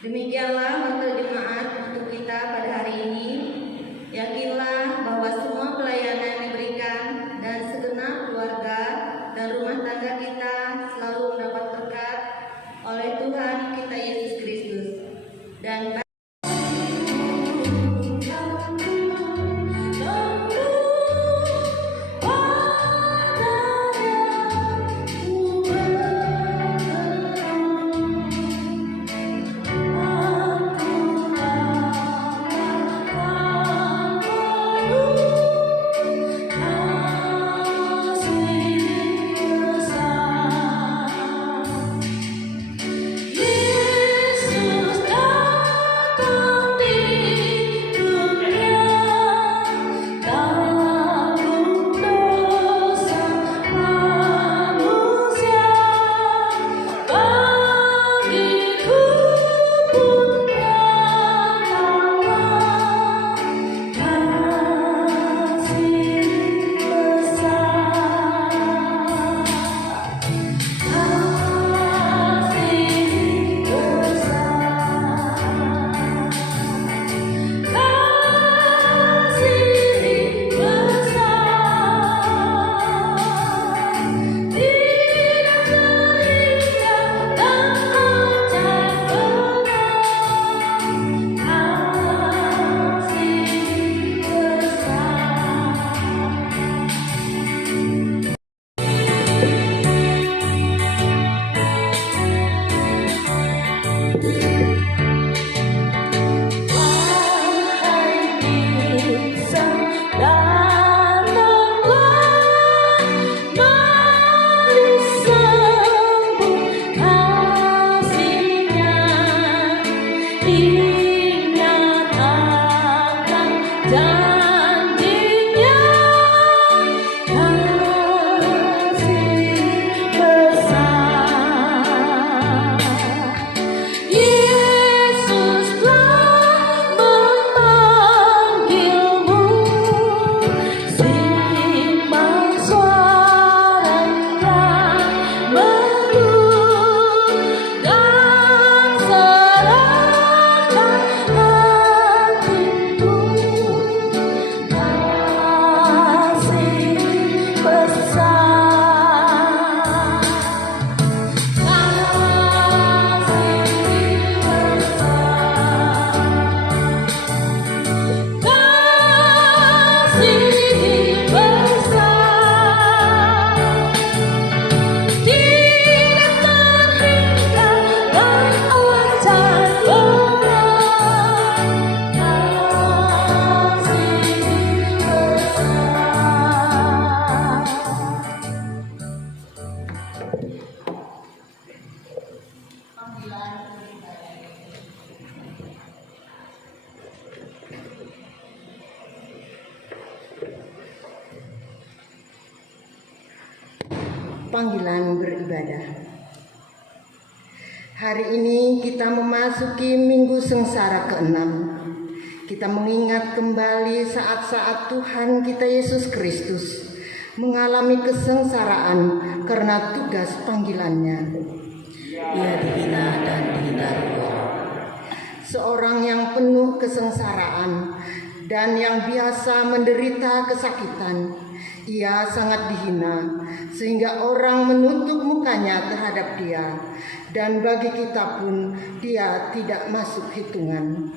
Demikianlah mantel jemaat untuk kita pada hari ini. Yakinlah bahwa semua pelayanan yang diberikan dan segenap keluarga dan rumah tangga kita selalu mendapat berkat oleh Tuhan kita Yesus Kristus. Dan panggilan beribadah. Hari ini kita memasuki minggu sengsara ke-6. Kita mengingat kembali saat-saat Tuhan kita Yesus Kristus mengalami kesengsaraan karena tugas panggilannya. Ia dihina dan dihindari orang. Seorang yang penuh kesengsaraan dan yang biasa menderita kesakitan. Ia sangat dihina sehingga orang menutup mukanya terhadap dia, dan bagi kita pun dia tidak masuk hitungan.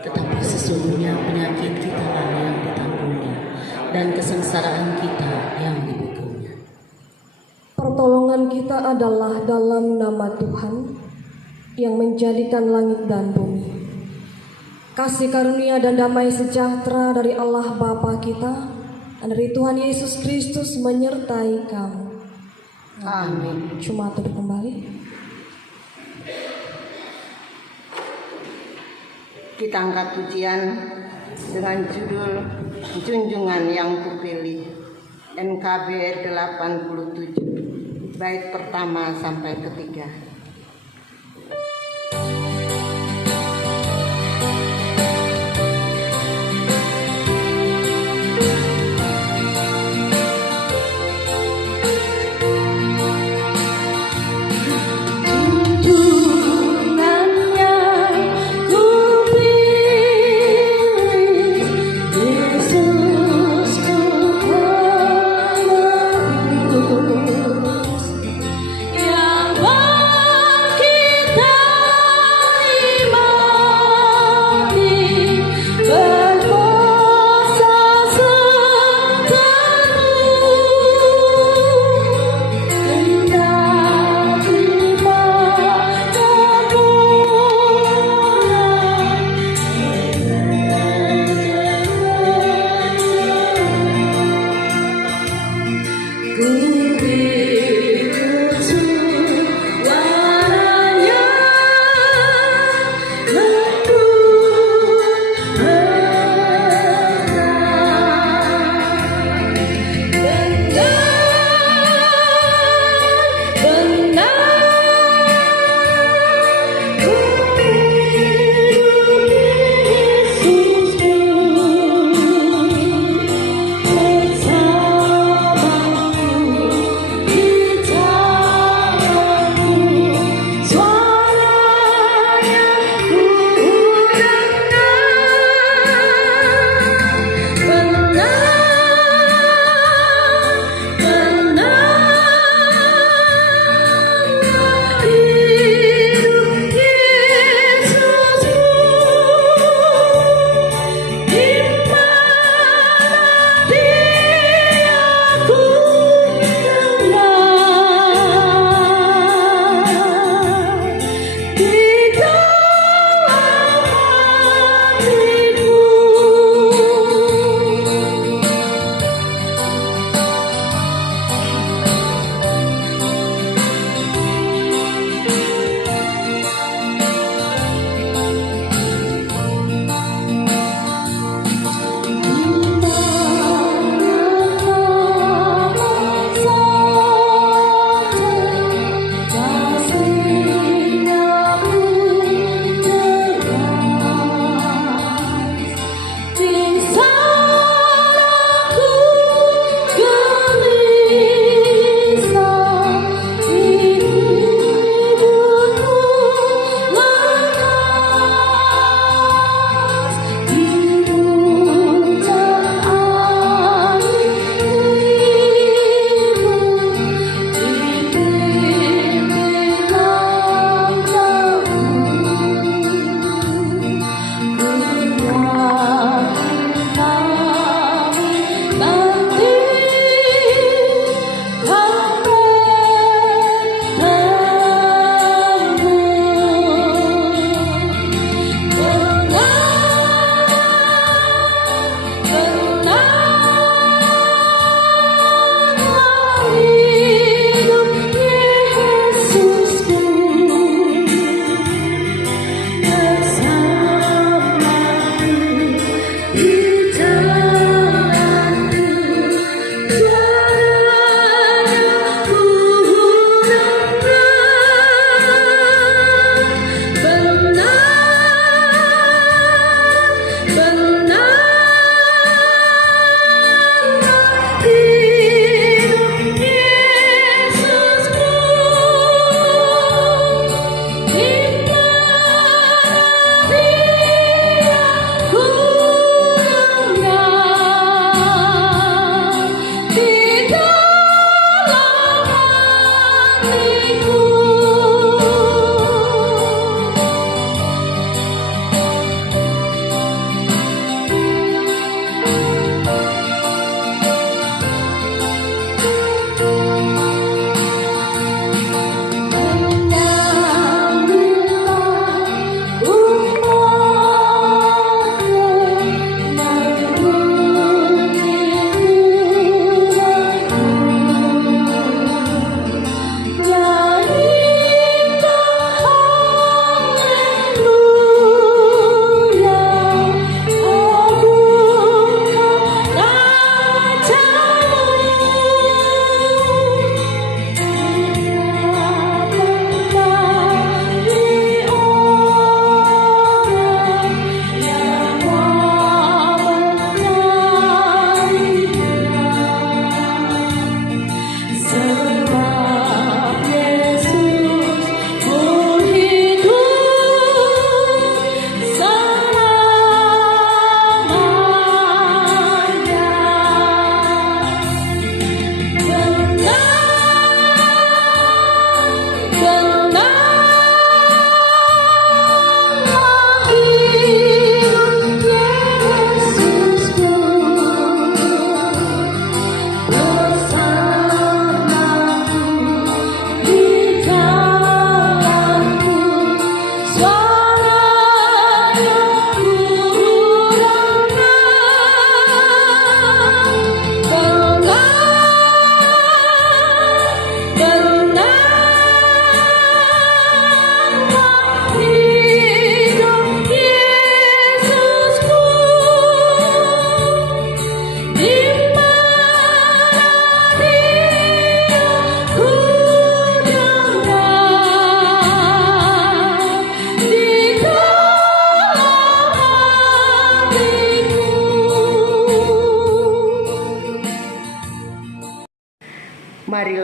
Tetapi sesungguhnya penyakit kita yang ditanggung dan kesengsaraan kita yang dipikulnya. Pertolongan kita adalah dalam nama Tuhan yang menjadikan langit dan bumi. Kasih karunia dan damai sejahtera dari Allah Bapa kita dan dari Tuhan Yesus Kristus menyertai kamu. Amin. Cuma duduk kembali. Kita angkat pujian dengan judul Junjungan yang Kupilih, NKB 87, bait pertama sampai ketiga. Junjungan yang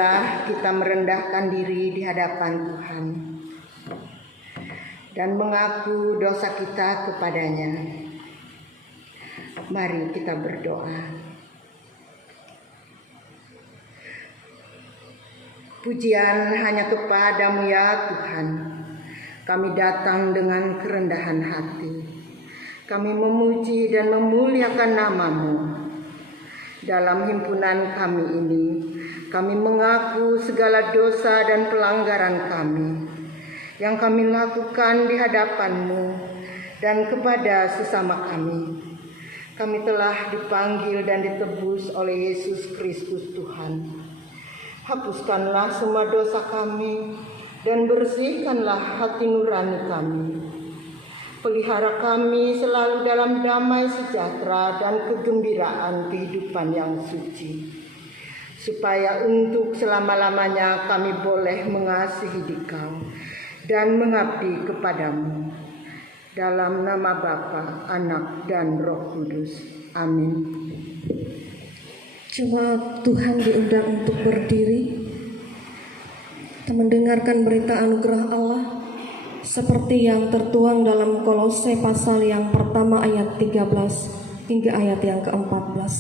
marilah kita merendahkan diri di hadapan Tuhan dan mengaku dosa kita kepadanya. Mari kita berdoa. Pujian hanya kepadamu ya Tuhan. Kami datang dengan kerendahan hati. Kami memuji dan memuliakan nama-Mu. Dalam himpunan kami ini, kami mengaku segala dosa dan pelanggaran kami yang kami lakukan di hadapan-Mu dan kepada sesama kami. Kami telah dipanggil dan ditebus oleh Yesus Kristus Tuhan. Hapuskanlah semua dosa kami dan bersihkanlah hati nurani kami. Pelihara kami selalu dalam damai sejahtera dan kegembiraan kehidupan yang suci, supaya untuk selama-lamanya kami boleh mengasihi Dikau dan mengabdi kepadamu. Dalam nama Bapa, Anak, dan Roh Kudus. Amin. Jemaat Tuhan diundang untuk berdiri dan mendengarkan berita anugerah Allah seperti yang tertuang dalam Kolose pasal yang pertama ayat 13 hingga ayat yang ke-14.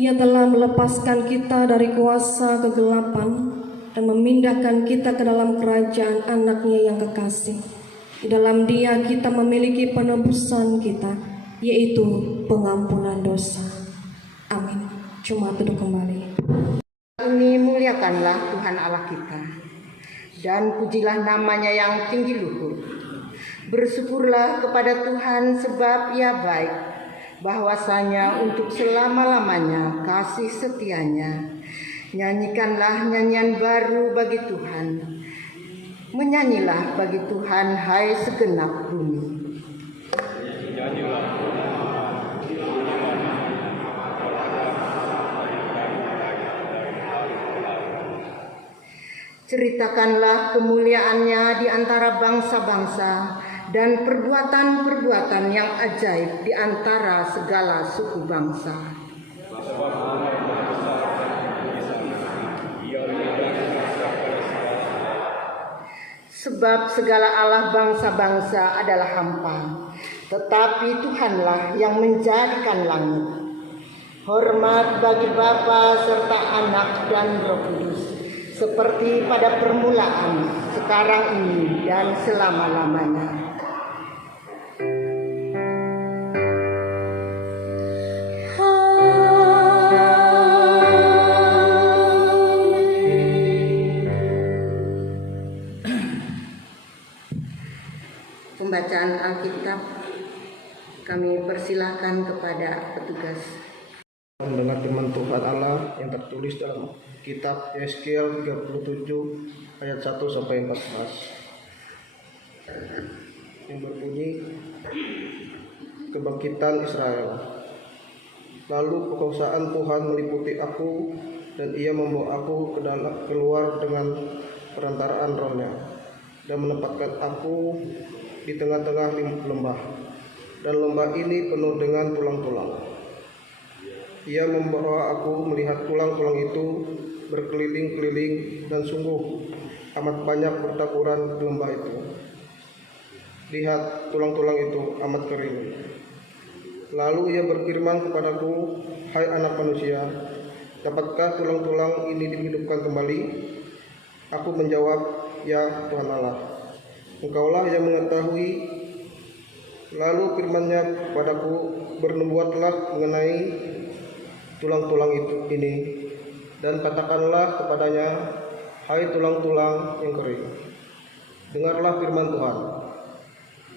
Ia telah melepaskan kita dari kuasa kegelapan dan memindahkan kita ke dalam kerajaan Anaknya yang kekasih. Di dalam Dia kita memiliki penebusan kita, yaitu pengampunan dosa. Amin. Jemaat duduk kembali. Ini muliakanlah Tuhan Allah kita dan pujilah namanya yang tinggi luhur. Bersyukurlah kepada Tuhan sebab Ia baik, bahwasanya untuk selama-lamanya kasih setianya. Nyanyikanlah nyanyian baru bagi Tuhan. Menyanyilah bagi Tuhan, hai segenap bumi. Ceritakanlah kemuliaannya di antara bangsa-bangsa dan perbuatan-perbuatan yang ajaib di antara segala suku bangsa. Sebab segala Allah bangsa-bangsa adalah hampa, tetapi Tuhanlah yang menjadikan langit. Hormat bagi Bapa serta Anak dan Roh Kudus, seperti pada permulaan, sekarang ini, dan selama-lamanya. Pembacaan Alkitab kami persilahkan kepada petugas. Mendengar firman Tuhan Allah yang tertulis dalam kitab Yeskiel 37 ayat 1 sampai 14 yang berbunyi, kebangkitan Israel. Lalu kekuasaan Tuhan meliputi aku dan Ia membawa aku keluar dengan perantaraan rohnya dan menempatkan aku di tengah-tengah lembah, dan lembah ini penuh dengan tulang-tulang. Ia membawa aku melihat tulang-tulang itu berkeliling-keliling, dan sungguh amat banyak bertaburan di lembah itu. Lihat, tulang-tulang itu amat kering. Lalu Ia berfirman kepadaku, hai anak manusia, dapatkah tulang-tulang ini dihidupkan kembali? Aku menjawab, ya Tuhan Allah, Engkaulah yang mengetahui. Lalu firman-Nya kepadaku, bernubuatlah mengenai tulang-tulang ini, dan katakanlah kepadanya, hai tulang-tulang yang kering, dengarlah firman Tuhan.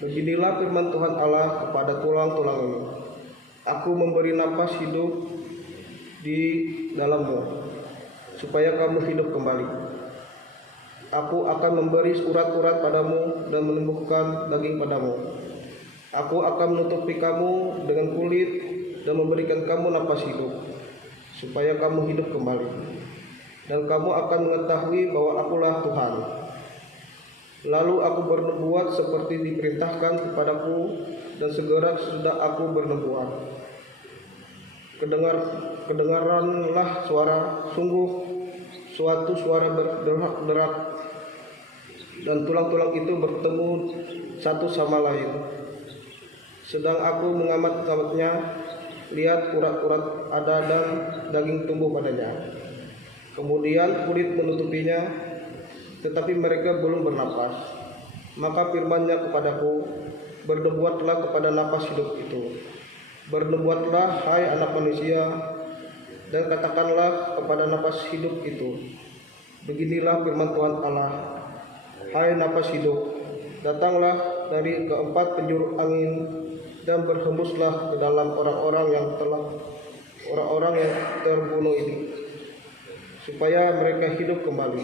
Beginilah firman Tuhan Allah kepada tulang-tulang ini, aku memberi napas hidup di dalammu, supaya kamu hidup kembali. Aku akan memberi urat-urat padamu dan menumbuhkan daging padamu. Aku akan menutupi kamu dengan kulit dan memberikan kamu napas hidup, supaya kamu hidup kembali. Dan kamu akan mengetahui bahwa akulah Tuhan. Lalu aku bernubuat seperti diperintahkan kepadaku, dan segera sudah aku bernubuat. Kedengaranlah suara, sungguh suatu suara berderak-derak dan tulang-tulang itu bertemu satu sama lain. Sedang aku mengamat-ngamatnya, lihat urat-urat ada dan daging tumbuh padanya. Kemudian kulit menutupinya, tetapi mereka belum bernapas. Maka firman-Nya kepadaku, bernubuatlah kepada napas hidup itu. Bernubuatlah, hai anak manusia, dan katakanlah kepada napas hidup itu, beginilah firman Tuhan Allah, hai napas hidup, datanglah dari keempat penjuru angin dan berhembuslah ke dalam orang-orang yang terbunuh ini, supaya mereka hidup kembali.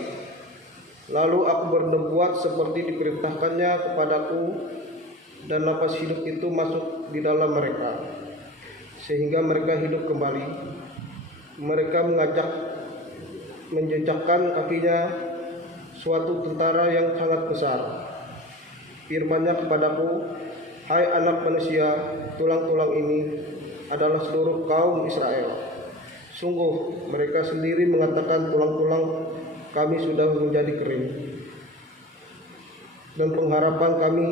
Lalu aku bernubuat seperti diperintahkannya kepadaku, dan napas hidup itu masuk di dalam mereka, sehingga mereka hidup kembali. Mereka menjejakkan kakinya suatu tentara yang sangat besar. Firman-Nya kepadaku, hai anak manusia, tulang-tulang ini adalah seluruh kaum Israel. Sungguh mereka sendiri mengatakan, tulang-tulang kami sudah menjadi kering, dan pengharapan kami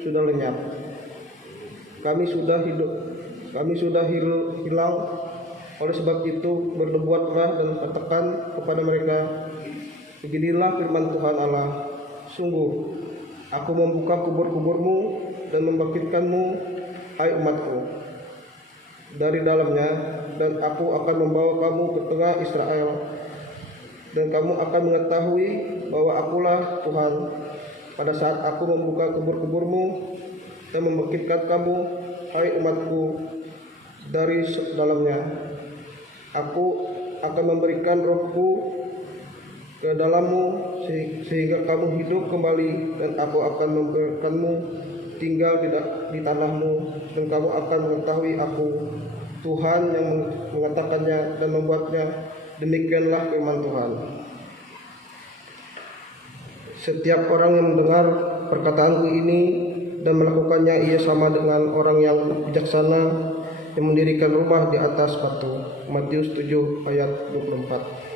sudah lenyap. Kami sudah hilang. Oleh sebab itu bernubuatlah dan katakan kepada mereka, beginilah firman Tuhan Allah, sungguh aku membuka kubur-kuburmu dan membangkitkanmu, hai umatku, dari dalamnya, dan aku akan membawa kamu ke tengah Israel, dan kamu akan mengetahui bahwa akulah Tuhan pada saat aku membuka kubur-kuburmu dan membangkitkan kamu, hai umatku, dari dalamnya. Aku akan memberikan rohku ke dalammu sehingga kamu hidup kembali, dan aku akan memberikanmu tinggal di tanahmu, dan kamu akan mengetahui aku Tuhan yang mengatakannya dan membuatnya. Demikianlah firman Tuhan. Setiap orang yang mendengar perkataanku ini dan melakukannya, ia sama dengan orang yang bijaksana yang mendirikan rumah di atas batu. Matius 7 ayat 24.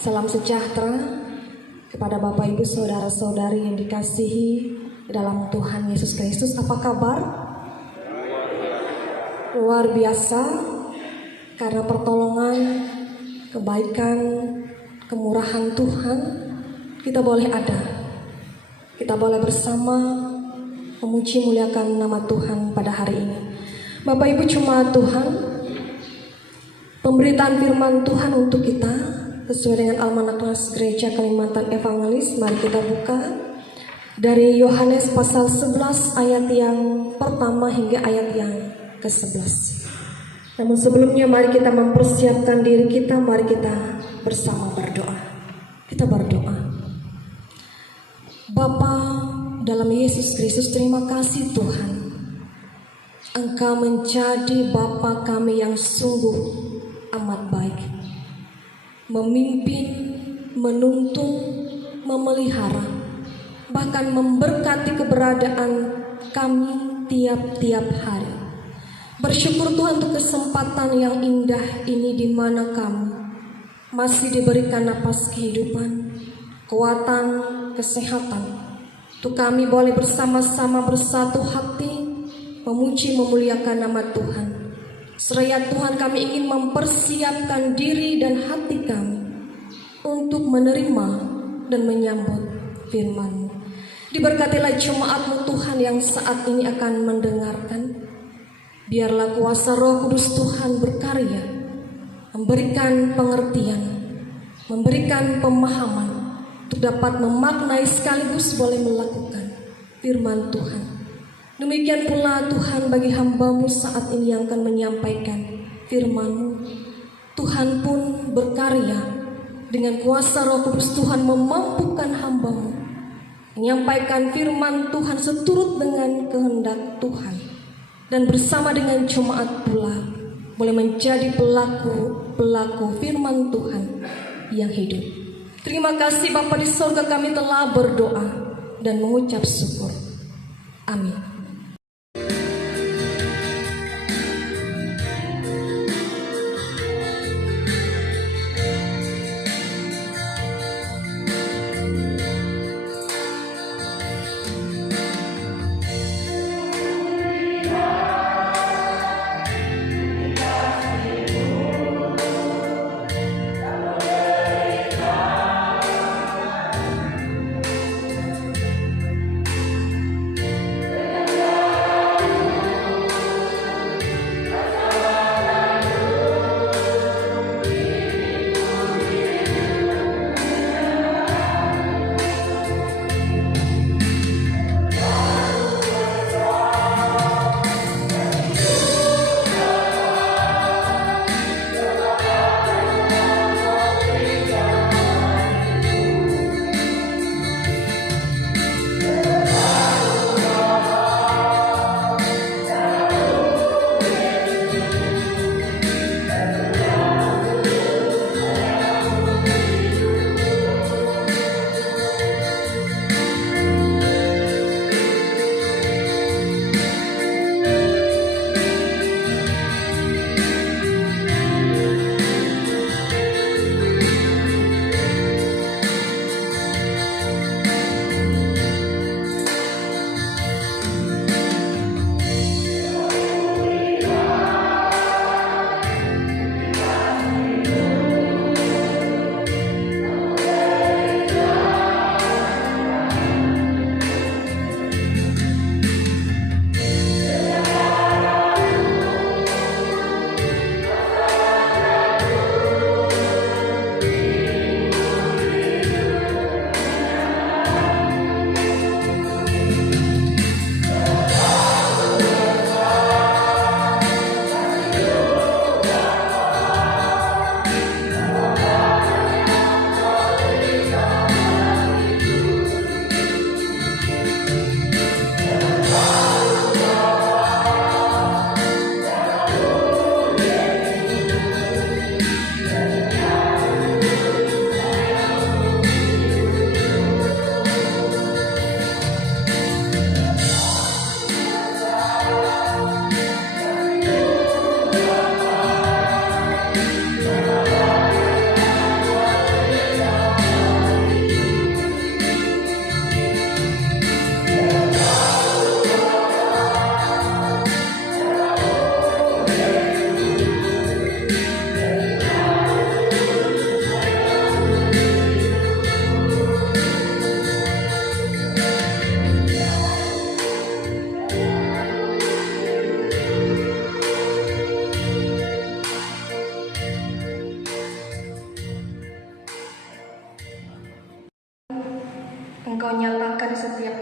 Salam sejahtera kepada Bapak Ibu Saudara-saudari yang dikasihi dalam Tuhan Yesus Kristus. Apa kabar? Luar biasa, karena pertolongan, kebaikan, kemurahan Tuhan, kita boleh ada. Kita boleh bersama memuji muliakan nama Tuhan pada hari ini. Bapak Ibu, cuma Tuhan, pemberitaan firman Tuhan untuk kita sesuai dengan Almanak Las Gereja Kalimantan Evangelis. Mari kita buka dari Yohanes pasal 11 ayat yang pertama hingga ayat yang ke-11. Namun sebelumnya mari kita mempersiapkan diri kita, mari kita bersama berdoa. Kita berdoa. Bapa dalam Yesus Kristus, terima kasih Tuhan. Engkau menjadi Bapa kami yang sungguh amat baik. Memimpin, menuntun, memelihara, bahkan memberkati keberadaan kami tiap-tiap hari. Bersyukur Tuhan untuk kesempatan yang indah ini di mana kami masih diberikan napas kehidupan, kekuatan, kesehatan. Untuk kami boleh bersama-sama bersatu hati memuji memuliakan nama Tuhan. Seraya Tuhan, kami ingin mempersiapkan diri dan hati kami untuk menerima dan menyambut firman-Mu. Diberkatilah jemaat-Mu Tuhan yang saat ini akan mendengarkan. Biarlah kuasa Roh Kudus Tuhan berkarya, memberikan pengertian, memberikan pemahaman untuk dapat memaknai sekaligus boleh melakukan firman Tuhan. Demikian pula Tuhan bagi hamba-Mu saat ini yang akan menyampaikan firman-Mu. Tuhan pun berkarya dengan kuasa Roh Kudus Tuhan memampukan hamba-Mu menyampaikan firman Tuhan seturut dengan kehendak Tuhan. Dan bersama dengan jemaat pula boleh menjadi pelaku firman Tuhan yang hidup. Terima kasih Bapa di surga, kami telah berdoa dan mengucap syukur. Amin.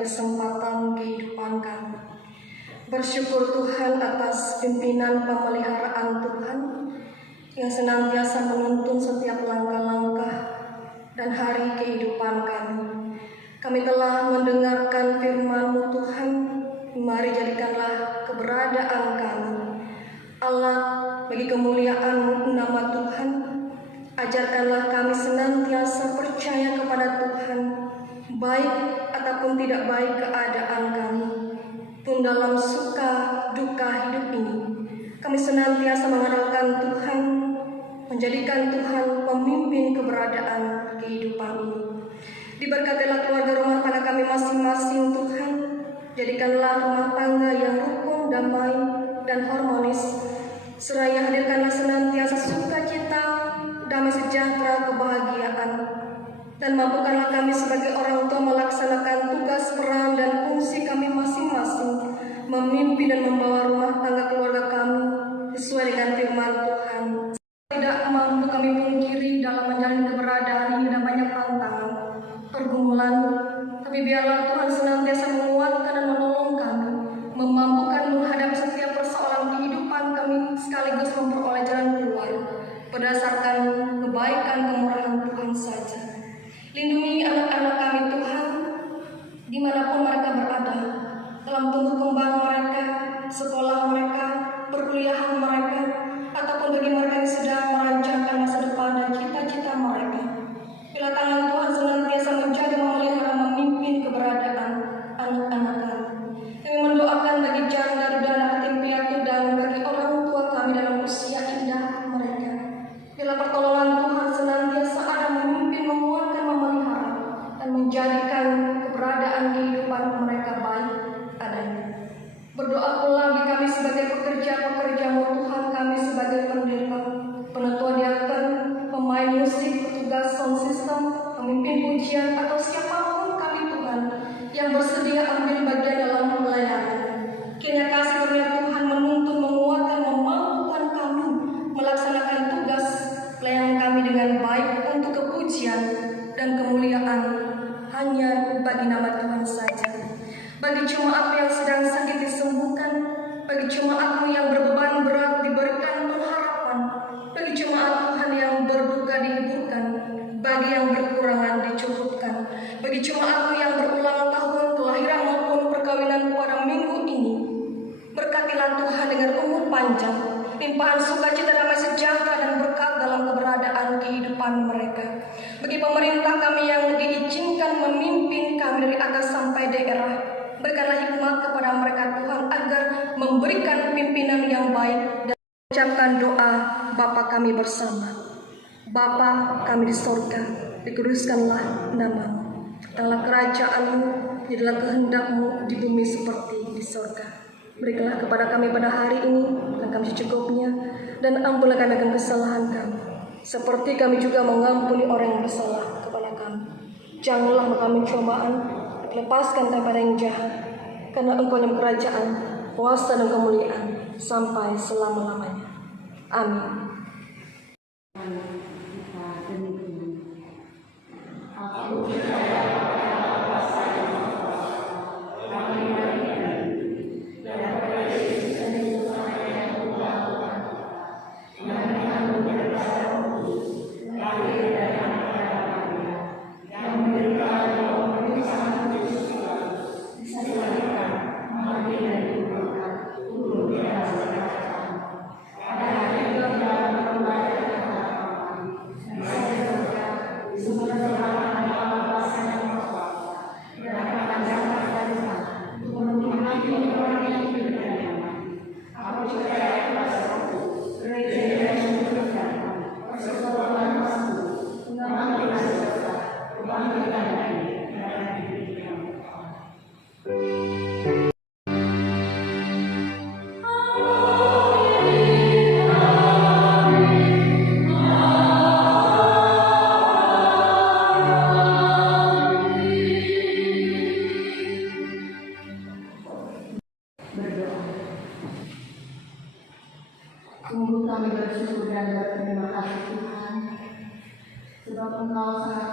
kesempatan kehidupan kami. Bersyukur Tuhan atas pimpinan pemeliharaan Tuhan yang senantiasa menuntun setiap langkah-langkah dan hari kehidupan kami. Kami telah mendengarkan firman-Mu Tuhan, mari jadikanlah keberadaan kami alat bagi kemuliaan nama Tuhan. Ajarkanlah kami senantiasa percaya kepada Tuhan, baik ataupun tidak baik keadaan kami, pun dalam suka duka hidup ini. Kami senantiasa mengandalkan Tuhan, menjadikan Tuhan pemimpin keberadaan kehidupan ini. Diberkatilah keluarga rumah tangga kami masing-masing Tuhan. Jadikanlah rumah tangga yang rukun, damai, dan harmonis. Seraya hadirkanlah senantiasa sukacita, damai sejahtera, kebahagiaan. Dan mampukanlah kami sebagai orang tua melaksanakan tugas peran dan fungsi kami masing-masing, memimpin dan membawa rumah tangga keluarga kami sesuai dengan firman Tuhan. Tidak mampu kami pungkiri dalam menjalani keberadaan ini dan banyak tantangan, pergumulan, tapi biarlah Tuhan senantiasa menguatkan dan menolong kami, memampukan menghadapi setiap persoalan kehidupan kami sekaligus memperoleh jalan keluar berdasarkan kebaikan kemurahan Tuhan saja. Lindungi anak-anak kami Tuhan, dimanapun mereka berada, dalam tumbuh kembang mereka, sekolah mereka, perkuliahan mereka, ataupun bagi mereka yang sedang merancangkan masa depan dan cita-cita mereka. Bila tangan Tuhan senantiasa menjaga, memelihara, memimpin keberadaan anak-anak kami. Kami mendoakan bagi janda, dan yatim piatu dan bagi orang tua kami dalam usia indah mereka. Bila pertolongan Tuhan senantiasa ada memimpin, menguatkan, memelihara, dan menjadikan keberadaan kehidupan mereka baik adanya. Berdoa pula bagi kami sebagai pekerja-pekerja-Mu Tuhan, kami sebagai pendeta, penetua diakon, pemain musik, petugas sound system, pemimpin pujian, atau siapapun kami Tuhan yang bersedia ambil bagian dalam melayani. Kiranya kasih karunia Tuhan menuntun, menguatkan, memampukan kami melaksanakan tugas pelayanan kami dengan baik untuk kepujian dan kemuliaan hanya bagi nama Tuhan saja. Bagi jemaat yang sedang sakit disembuhkan, bagi jemaat-Mu yang berbeban berat diberikan pengharapan, bagi jemaat Tuhan yang berduka dihiburkan, bagi yang berkurangan dicukupkan, bagi jemaat-Mu yang berulang tahun kelahiran maupun perkawinan pada minggu ini. Berkatilah Tuhan dengan umur panjang, limpahan sukacita, damai sejahtera, dan berkat dalam keberadaan kehidupan mereka. Bagi pemerintah kami yang diizinkan memimpin kami dari atas sampai daerah, berikanlah hikmat kepada mereka Tuhan agar memberikan pimpinan yang baik, dan ucapkan doa Bapa kami bersama. Bapa kami di sorga, dikuduskanlah nama-Mu, datanglah kerajaan-Mu, jadilah kehendak-Mu di bumi seperti di sorga. Berikanlah kepada kami pada hari ini yang kami secukupnya, dan ampunilah kami akan kesalahan kami, seperti kami juga mengampuni orang yang bersalah kepada kami. Janganlah kami cobaan, lepaskan kami pada yang jahat, karena Engkau yang kerajaan, kuasa dan kemuliaan sampai selama-lamanya. Amin. Sungguh kami bersyukur dan berterima kasih Tuhan, sebab Engkau sangat